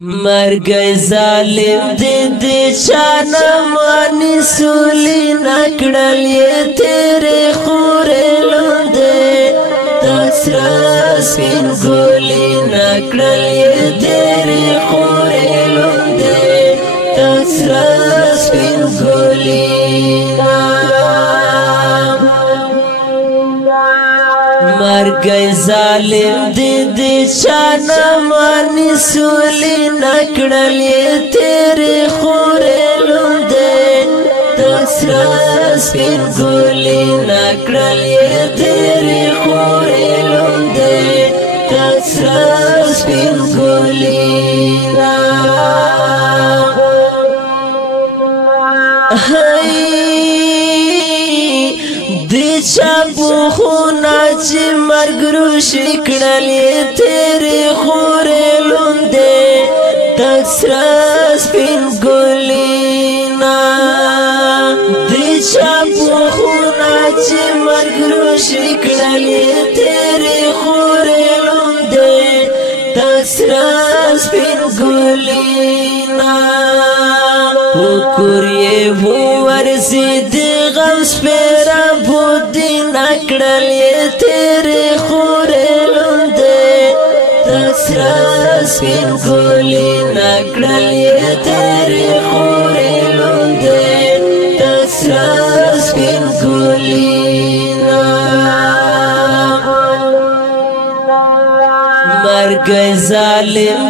مرګي ظالم دې شانه ماني سولي نکړل یې تیرې خورې لوندې تسرا سپین ګولي نکړل یې تیرې خورې لوندې تسرا سپین ګولي مرګي ظالم دې شانه ماني سولي نکړل یې تیرې خورې لوندې تسرا سپین ګولي نکړل یې تیرې خورې لوندې تسرا سپین ګولي چاپو خونا چی مرگرو شکڑل یہ تیرے خورے لوندے تکسرا سپین گولینا دی چاپو خونا چی مرگرو شکڑل یہ تیرے خورے لوندے تکسرا سپین گولینا وکوریے وہ ورزی دی غم سپیرا بودی نکڑل یہ تیرے خورے لوندے تسرا سپین گولی نکڑل یہ تیرے خورے لوندے تسرا سپین گولی مرګي ظالم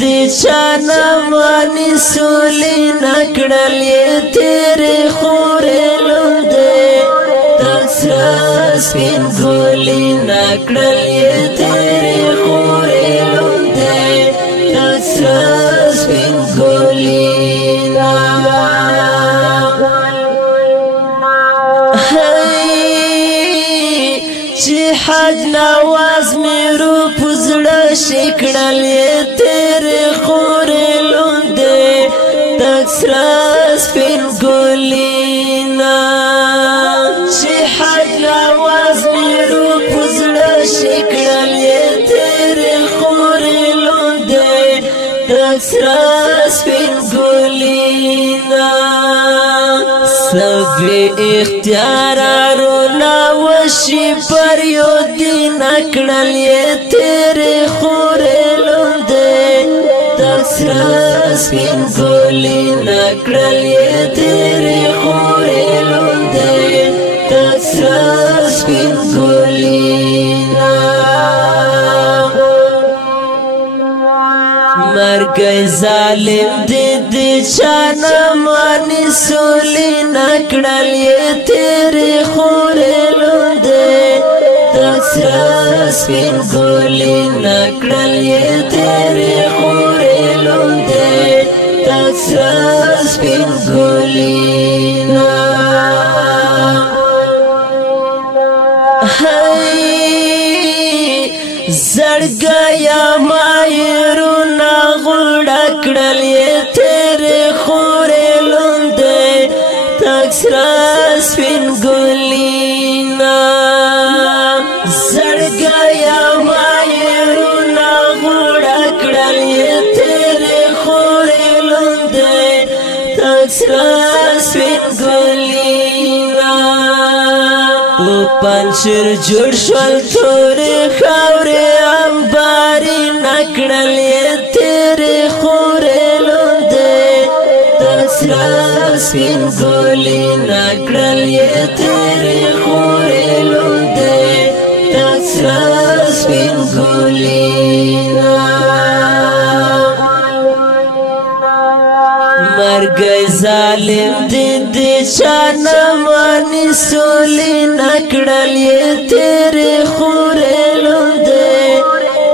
دې شانه ماني سولي نکړل یې تیرې خورې لوندې تسرا سپین ګولي نکړل یې تیرې خورې لوندې تسرا سپین ګولي چې حج نواز میرو پزړه شکړل یې تیرې خورې لوندې تسرا سپین ګولینا چې حج نواز میرو پزړه شکړل یې تیرې خورې لوندې تسرا سپین ګولینا سبې اختیارارو وشی پر یو دی نکړل یې تیرې خورې لوندې تسرا سپین ګولي نکړل یې تیرې خورې لوندې تسرا سپین ګولي مرګي ظالم دې شانه ماني سولي نکړل یې تیرې خورې لوندې تسرا سپین ګولي نکړل یې تیرې خورې لوندې تسرا سپین ګولي زړګیا مایرونه غوړه کړل یې تیرې خورې لوندې تسرا سپین ګولینا زړګیا مایرونه غوړه کړل یې تیرې خورې لوندې تسرا سپین ګولینا پنځیر جوړ شول تورې خاورې امباري نکړل یې تیرې خورې لوندې تسرا سپین ګولي نکړل یې تیرې خورې لوندې تسرا سپین ګولي مرګي ظالم دې شانه ماني سولي نکړل یې تیرې خورې لوندې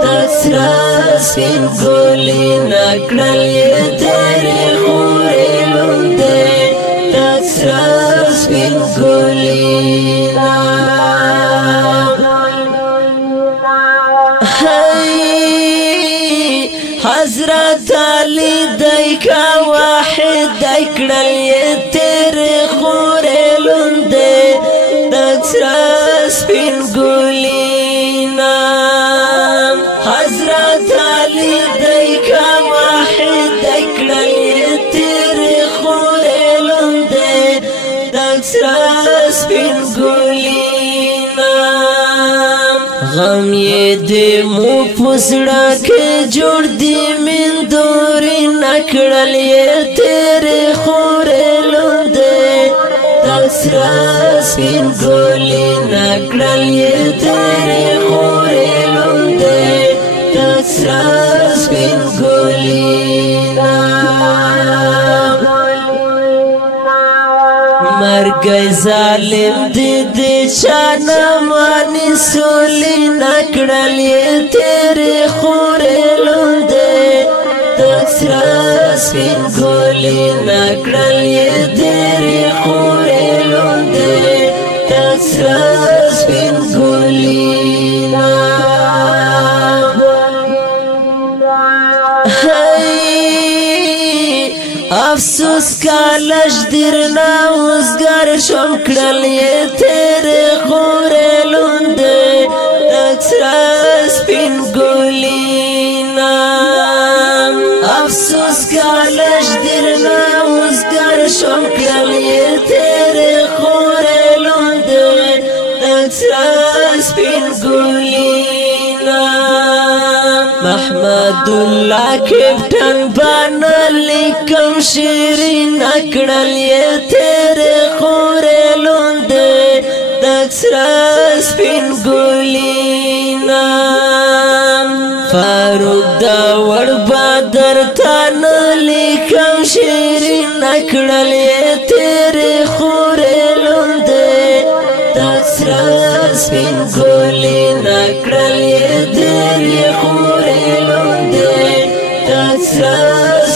تسرا سپین ګولي نکړل یې تیرې خورې لوندې تسرا سپین ګولي حضرت علی دایکا واحد دایکړل یې تیرې خورې لوندې تسرا سپین ګولینا حضرت علی دایکا واحد دې مو پسړه کې جوړ دي من دوري نکړل یې تیرې خورې لوندې تسرا سپین ګولې نکړل یې تیرې خورې لوندې تسرا سپین ګولې مرګي ظالم دې چانه ماني سولې نکړل یې تیرې خورې لوندې تسرا سپین ګولې نکړل یې تیرې خورې لوندې تسرا سپین ګولې افسوس کالش درنا اوسګر شم کړل یې تیرې خورې لوندې تسرا سپین ګولې افسوس کالش درنا اوسګر شم کړل یې تیرې خورې لوندې تسرا سپین ګولې محمد الله کپټن باندې کم شیرین کړل یې تیرې خورې لوندې تسرا سپین ګولې فاروق دا وړ بدر تان لیکم شیرین کړل یې تیرې خورې لوندې تسرا سپین ګولې نکړل یې تیرې خورې لوندې تسرا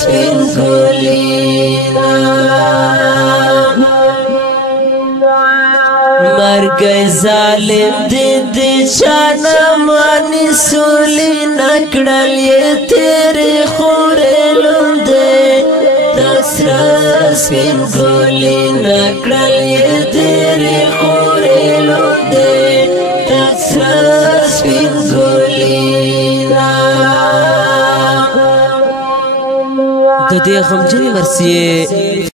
سپین ګولې مرګي ظالم دې چانه ماني سولې نکړل یې تیرې خورې لوندې تسرا سپین ګولې نکړل یې تیرې خورې لوندې تسرا سپین ګولې د دې غمجنې مرثیې